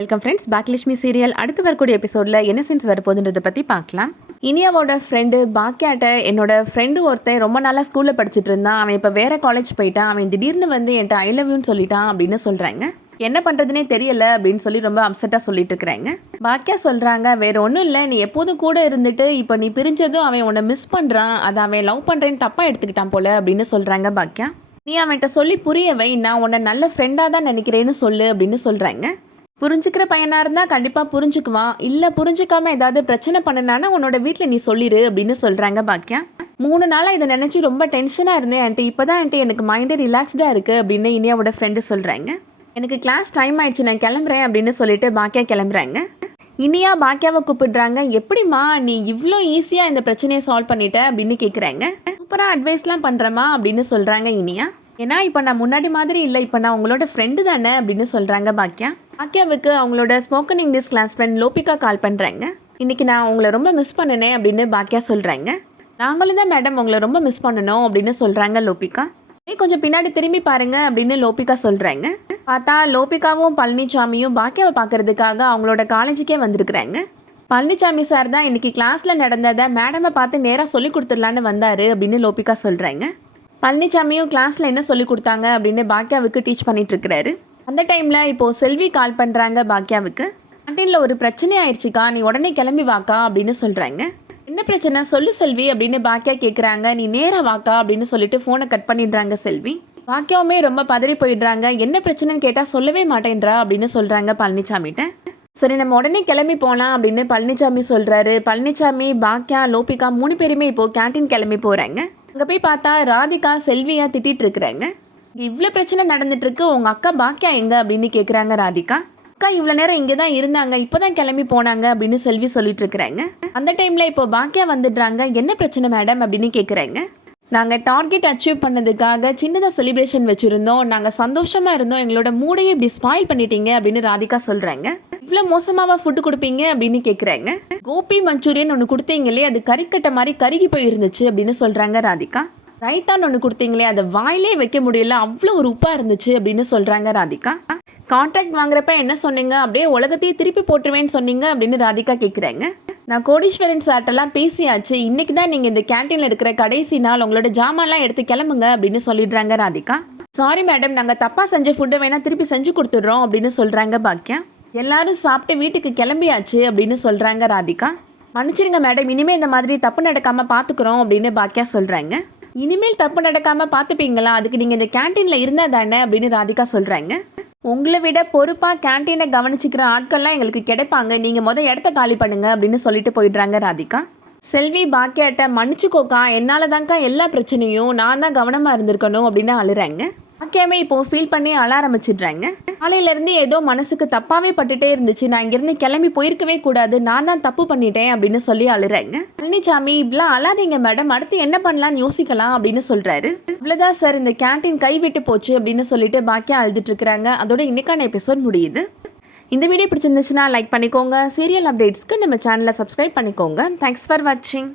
Welcome friends. Baakiyalakshmi serial அடுத்து வரக்கூடிய எபிசோடில் என்ன சீன்ஸ் வரப்போகுதுன்றதை பற்றி பார்க்கலாம். இனியாவோட ஃப்ரெண்டு பாக்கியாட்ட என்னோட ஃப்ரெண்டு ஒருத்தன் ரொம்ப நாளாக ஸ்கூலில் படிச்சுட்டு இருந்தான், அவன் இப்போ வேறு காலேஜ் போயிட்டான், அவன் திடீர்னு வந்து என்கிட்ட ஐ லவ் யூன்னு சொல்லிட்டான் அப்படின்னு சொல்கிறாங்க. என்ன பண்ணுறதுனே தெரியல அப்படின்னு சொல்லி ரொம்ப அப்செட்டாக சொல்லிட்டு இருக்கிறாங்க. பாக்கியா சொல்கிறாங்க, வேறு ஒன்றும் இல்லை, நீ எப்போதும் கூட இருந்துட்டு இப்போ நீ பிரிஞ்சதும் அவன் உன்னை மிஸ் பண்ணுறான், அதை அவன் லவ் பண்ணுறேன்னு தப்பாக எடுத்துக்கிட்டான் போல அப்படின்னு சொல்கிறாங்க பாக்கியா. நீ அவன்கிட்ட சொல்லி புரிய வை, நான் உன்னை நல்ல ஃப்ரெண்டாக தான் நினைக்கிறேன்னு சொல்லு அப்படின்னு சொல்கிறாங்க. புரிஞ்சுக்கிற பையனாக இருந்தால் கண்டிப்பாக புரிஞ்சுக்குவான், இல்லை புரிஞ்சுக்காம ஏதாவது பிரச்சனை பண்ணினானா உன்னோட வீட்டில் நீ சொல்லிடு அப்படின்னு சொல்கிறாங்க பாக்கியா. 3 நாளாக இதை நினச்சி ரொம்ப டென்ஷனாக இருந்தேன் ஆண்டி, இப்போ தான் ஆண்டி எனக்கு மைண்டே ரிலாக்ஸ்டாக இருக்குது அப்படின்னு இனியாவோட ஃப்ரெண்டு சொல்கிறாங்க. எனக்கு கிளாஸ் டைம் ஆயிடுச்சு, நான் கிளம்புறேன் அப்படின்னு சொல்லிட்டு பாக்கியா கிளம்புறாங்க. இனியா பாக்கியாவை கூப்பிடுறாங்க. எப்படிம்மா நீ இவ்வளோ ஈஸியாக இந்த பிரச்சனையை சால்வ் பண்ணிட்ட அப்படின்னு கேட்குறாங்க. சூப்பராக அட்வைஸ்லாம் பண்ணுறமா அப்படின்னு சொல்கிறாங்க இனியா. ஏன்னா இப்போ நான் முன்னாடி மாதிரி இல்லை, இப்போ நான் உங்களோட ஃப்ரெண்டு தானே அப்படின்னு சொல்கிறாங்க பாக்கியா. பாக்கியாவுக்கு அவங்களோட ஸ்போக்கன் இங்கிலீஷ் கிளாஸ் ஃப்ரெண்ட் லோபிகா கால் பண்ணுறாங்க. இன்றைக்கி நான் உங்களை ரொம்ப மிஸ் பண்ணினேன் அப்படின்னு பாக்கியா சொல்கிறாங்க. நாங்களும் தான் மேடம் உங்களை ரொம்ப மிஸ் பண்ணணும் அப்படின்னு சொல்கிறாங்க லோபிகா. கொஞ்சம் பின்னாடி திரும்பி பாருங்க அப்படின்னு லோபிகா சொல்கிறாங்க. பார்த்தா லோபிகாவும் பழனிசாமியும் பாக்கியாவை பார்க்கறதுக்காக அவங்களோட காலேஜுக்கே வந்திருக்கிறாங்க. பழனிசாமி சார் தான் இன்றைக்கி கிளாஸில் நடந்ததை மேடமை பார்த்து நேராக சொல்லி கொடுத்துடலான்னு வந்தார் அப்படின்னு லோபிகா சொல்கிறாங்க. பழனிசாமியும் கிளாஸில் என்ன சொல்லி கொடுத்தாங்க அப்படின்னு பாக்கியாவுக்கு டீச் பண்ணிட்டு இருக்கிறாரு. அந்த டைமில் இப்போது செல்வி கால் பண்ணுறாங்க பாக்கியாவுக்கு. கேண்டீனில் ஒரு பிரச்சனை ஆயிடுச்சுக்கா, நீ உடனே கிளம்பி வாக்கா அப்படின்னு சொல்கிறாங்க. என்ன பிரச்சனை சொல்லு செல்வி அப்படின்னு பாக்கியா கேட்குறாங்க. நீ நேராக வாக்கா அப்படின்னு சொல்லிட்டு ஃபோனை கட் பண்ணிடுறாங்க செல்வி. பாக்கியாவுமே ரொம்ப பதறி போயிடுறாங்க. என்ன பிரச்சனைன்னு கேட்டால் சொல்லவே மாட்டேன்றா அப்படின்னு சொல்கிறாங்க பழனிசாமிகிட்ட. சரி நம்ம உடனே கிளம்பி போகலாம் அப்படின்னு பழனிசாமி சொல்கிறாரு. பழனிசாமி, பாக்கியா, லோபிகா 3 பேருமே இப்போது கேண்டீன் கிளம்பி போகிறாங்க. அங்கே போய் பார்த்தா ராதிகா செல்வியா திட்டிகிட்டு இருக்கிறாங்க. இவ்வளோ பிரச்சனை நடந்துட்டுருக்கு, உங்கள் அக்கா பாக்கியா எங்கே அப்படின்னு கேட்குறாங்க ராதிகா. அக்கா இவ்வளோ நேரம் இங்கே தான் இருந்தாங்க, இப்போ தான் கிளம்பி போனாங்க அப்படின்னு செல்வி சொல்லிட்டு இருக்கிறாங்க. அந்த டைமில் இப்போ பாக்கியா வந்துடுறாங்க. என்ன பிரச்சனை மேடம் அப்படின்னு கேட்குறாங்க. நாங்கள் டார்கெட் அச்சீவ் பண்ணதுக்காக சின்னதாக செலிப்ரேஷன் வச்சுருந்தோம், நாங்கள் சந்தோஷமாக இருந்தோம், எங்களோட மூடையை இப்படி ஸ்பாயில் பண்ணிட்டீங்க அப்படின்னு ராதிகா சொல்கிறாங்க. இவ்வளோ மோசமாவா ஃபுட்டு கொடுப்பீங்க அப்படின்னு கேட்குறாங்க. கோபி மஞ்சூரியன் ஒன்று கொடுத்தீங்களே, அது கறிக்கட்டை மாதிரி கருகி போயிருந்துச்சு அப்படின்னு சொல்கிறாங்க ராதிகா. ரைத்தான்னு ஒன்று கொடுத்தீங்களே, அதை வாயிலே வைக்க முடியல, அவ்வளோ ஒரு உப்பாக இருந்துச்சு அப்படின்னு சொல்கிறாங்க ராதிகா. கான்ட்ராக்ட் வாங்குறப்ப என்ன சொன்னீங்க, அப்படியே உலகத்தையே திருப்பி போட்டுருவேன்னு சொன்னீங்க அப்படின்னு ராதிகா கேட்குறாங்க. நான் கோடீஸ்வரன் சார்ட்டெல்லாம் பேசியாச்சு, இன்றைக்கி தான் நீங்கள் இந்த கேன்டீனில் இருக்கிற கடைசி நாள், உங்களோட ஜாமான்லாம் எடுத்து கிளம்புங்க அப்படின்னு சொல்லிடுறாங்க ராதிகா. சாரி மேடம், நாங்கள் தப்பாக செஞ்ச ஃபுட்டை வேணால் திருப்பி செஞ்சு கொடுத்துட்றோம் அப்படின்னு சொல்கிறாங்க பாக்கியா. எல்லாரும் சாப்பிட்டு வீட்டுக்கு கிளம்பியாச்சு அப்படின்னு சொல்கிறாங்க ராதிகா. மன்னிச்சிருங்க மேடம், இனிமேல் இந்த மாதிரி தப்பு நடக்காமல் பார்த்துக்குறோம் அப்படின்னு பாக்கியா சொல்கிறாங்க. இனிமேல் தப்பு நடக்காமல் பார்த்துப்பீங்களா, அதுக்கு நீங்கள் இந்த கேன்டீனில் இருந்தால் தானே அப்படின்னு ராதிகா சொல்கிறாங்க. உங்களை விட பொறுப்பாக கேன்டீனை கவனிச்சிக்கிற ஆட்கள்லாம் எங்களுக்கு கிடைப்பாங்க, நீங்கள் இடத்த காலி பண்ணுங்க அப்படின்னு சொல்லிட்டு போயிடுறாங்க ராதிகா. செல்வி பாக்கியாட்ட மன்னிச்சுக்கோக்கா, என்னால் தான்க்கா எல்லா பிரச்சனையும், நான் தான் கவனமாக இருந்திருக்கணும் அப்படின்னு அழுறாங்க. பாக்கியாமே இப்போது ஃபீல் பண்ணி அழ ஆரம்பிச்சிடுறாங்க. காலையிலேருந்து ஏதோ மனசுக்கு தப்பாகவே பட்டுட்டே இருந்துச்சு, நான் இங்கேருந்து கிளம்பி போயிருக்கவே கூடாது, நான் தான் தப்பு பண்ணிட்டேன் அப்படின்னு சொல்லி அழுறாங்க. பழனிசாமி, இப்படிலாம் அழாதீங்க மேடம், அடுத்து என்ன பண்ணலான்னு யோசிக்கலாம் அப்படின்னு சொல்கிறாரு. இவ்வளோதான் சார், இந்த கேன்டீன் கைவிட்டு போச்சு அப்படின்னு சொல்லிட்டு பாக்கியா அழுதுட்டு இருக்கிறாங்க. அதோட இன்னைக்கான எபிசோட் முடியுது. இந்த வீடியோ பிடிச்சிருந்துச்சுன்னா லைக் பண்ணிக்கோங்க. சீரியல் அப்டேட்ஸ்க்கு நம்ம சேனலை சப்ஸ்கிரைப் பண்ணிக்கோங்க. தேங்க்ஸ் ஃபார் வாட்சிங்.